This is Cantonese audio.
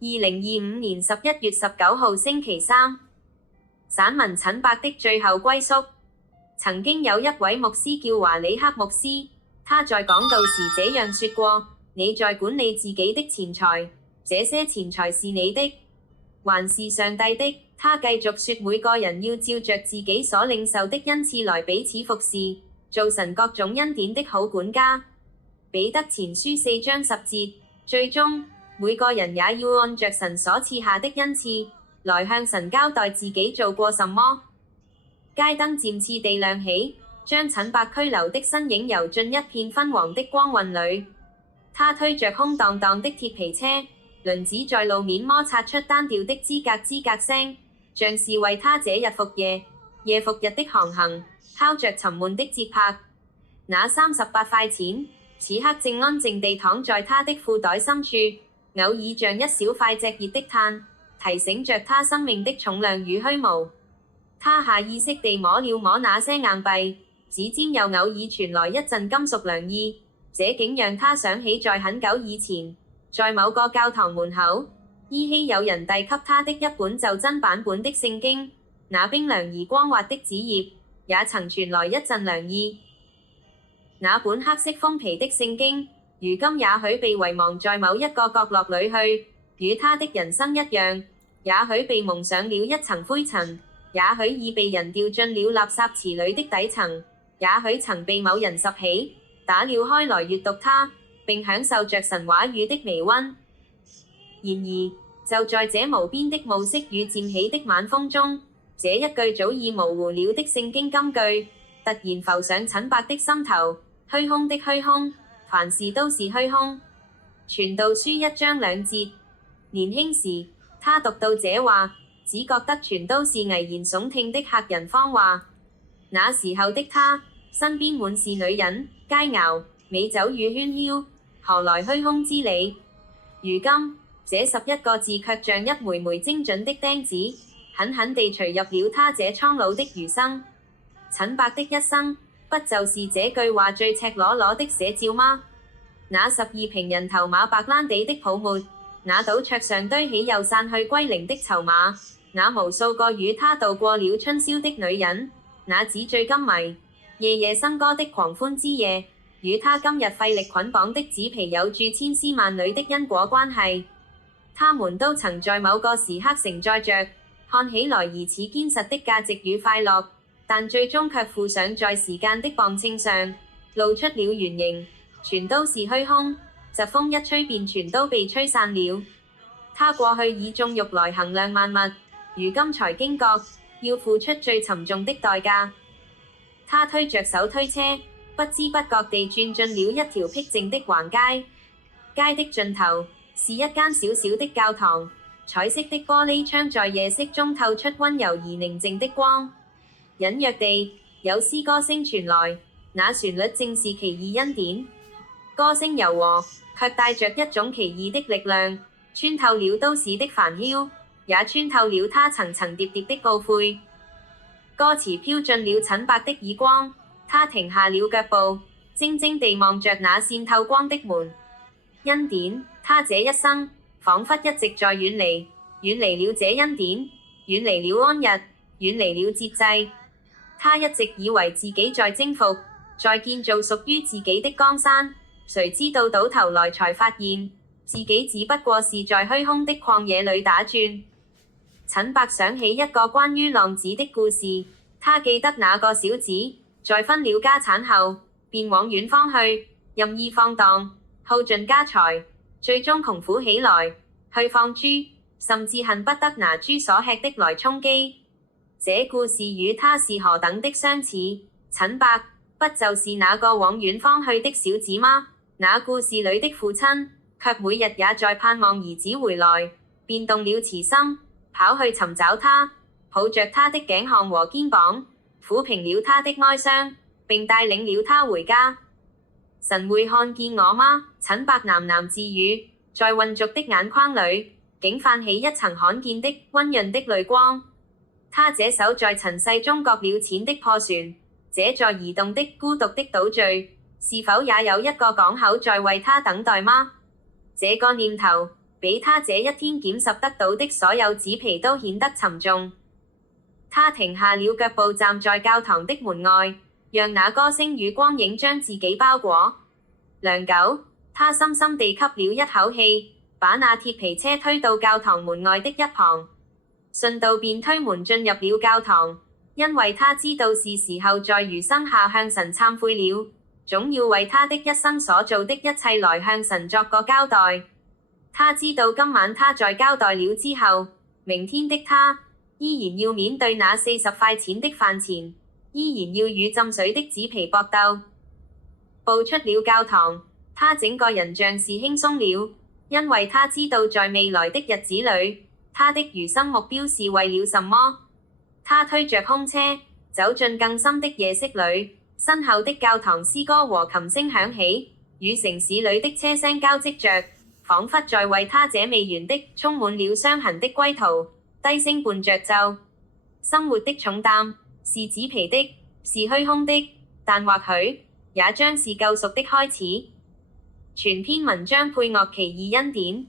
2025年11月19號星期三，散文陳伯的最後歸宿。曾經有一位牧師叫華里克牧師，他在講道時這樣說過：你在管理自己的錢財，這些錢財是你的，還是上帝的？他繼續說，每個人要照着自己所領受的恩賜來彼此服侍，做神各種恩典的好管家。彼得前書4章10節。最終，每個人也要按着神所賜下的恩賜，來向神交代自己做過什麼。街燈漸次地亮起，將陳伯拘留的身影游進一片昏黃的光暈裡。他推着空蕩蕩的鐵皮車，輪子在路面摩擦出單調的吱格吱格聲，像是為他這日復夜、夜復日的航行，敲着沉悶的節拍。那38塊錢，此刻正安靜地躺在他的褲袋深處，偶爾像一小塊炙熱的炭，提醒着他生命的重量與虛無。他下意識地摸了摸那些硬幣，指尖又偶爾傳來一陣金屬涼意，這竟讓他想起在很久以前，在某個教堂門口，依稀有人遞給他的一本袖珍版本的聖經，那冰涼而光滑的紙頁，也曾傳來一陣涼意。那本黑色封皮的聖經，如今也許被遺忘在某一個角落裡去，與他的人生一樣，也許被蒙上了一層灰塵，也許已被人掉進了垃圾池裡的底層，也許曾被某人拾起，打了開來閱讀它，並享受着神話語的微溫。然而，就在這無邊的暮色與漸起的晚風中，這一句早已模糊了的聖經金句，突然浮上陳伯的心頭：虛空的虛空，凡事都是虛空。傳道書1章2節。年輕時，他讀到這話，只覺得全都是危言聳聽的嚇人謊話。那時候的他，身邊滿是女人、佳肴、美酒與喧囂，何來虛空之理？如今，這11個字卻像一枚枚精準的釘子，狠狠地錘入了他這蒼老的餘生。陳伯的一生，不就是這句話最赤裸裸的寫照嗎？那12瓶人頭馬白蘭地的泡沫，那賭桌上堆起又散去歸零的籌碼，那無數個與他度過了春宵的女人，那紙醉金迷、夜夜笙歌的狂歡之夜，與他今日費力捆綁的紙皮有住千絲萬縷的因果關係。他們都曾在某個時刻承載着看起來疑似堅實的價值與快樂，但最終卻附上在時間的磅秤上，露出了原形，全都是虛空。疾風一吹便全都被吹散了。他過去以縱欲來衡量萬物，如今才驚覺要付出最沉重的代價。他推着手推車，不知不覺地轉進了一條僻靜的橫街。街的盡頭是一間小小的教堂，彩色的玻璃窗在夜色中透出溫柔而寧靜的光。隱約地有詩歌聲傳來，那旋律正是奇異恩典。歌聲柔和，卻帶着一種奇異的力量，穿透了都市的煩囂，也穿透了他層層疊疊的懊悔。歌詞飄進了陳伯的耳光，他停下了腳步，怔怔地望着那線透光的門。恩典，他這一生彷彿一直在遠離，遠離了這恩典，遠離了安逸，遠離了節制。他一直以為自己在征服，在建造屬於自己的江山，誰知道到頭來才發現，自己只不過是在虛空的曠野裡打轉。陳伯想起一個關於浪子的故事，他記得那個小子在分了家產後，便往遠方去，任意放蕩，耗盡家財，最終窮苦起來，去放豬，甚至恨不得拿豬所吃的來充飢。這故事與他是何等的相似？陳伯不就是那個往遠方去的小子嗎？那故事裡的父親卻每日也在盼望兒子回來，便動了慈心，跑去尋找他，抱着他的頸項和肩膀，撫平了他的哀傷，並帶領了他回家。神會看見我嗎？陳伯喃喃自語，在混濁的眼眶裡，竟泛起一層罕見的溫潤的淚光。他這艘在塵世中擱了淺的破船，這座移動的孤獨的島嶼，是否也有一個港口在為他等待嗎？這個念頭比他這一天撿拾得到的所有紙皮都顯得沉重。他停下了腳步，站在教堂的門外，讓那歌聲與光影將自己包裹。良久，他深深地吸了一口氣，把那鐵皮車推到教堂門外的一旁，順道便推門進入了教堂，因為他知道是時候在餘生下向神懺悔了，總要為他的一生所做的一切來向神作個交代。他知道今晚他在交代了之後，明天的他依然要面對那40塊錢的飯錢，依然要與浸水的紙皮搏鬥。步出了教堂，他整個人像是輕鬆了，因為他知道在未來的日子裏，他的餘生目標是為了什麼。他推着空車，走進更深的夜色裏，身後的教堂詩歌和琴聲響起，與城市裏的車聲交織着，彷彿在為他這未完的、充滿了傷痕的歸途低聲伴着奏。生活的重擔是紙皮的，是虛空的，但或許也將是救贖的開始。全篇文章配樂奇異恩典。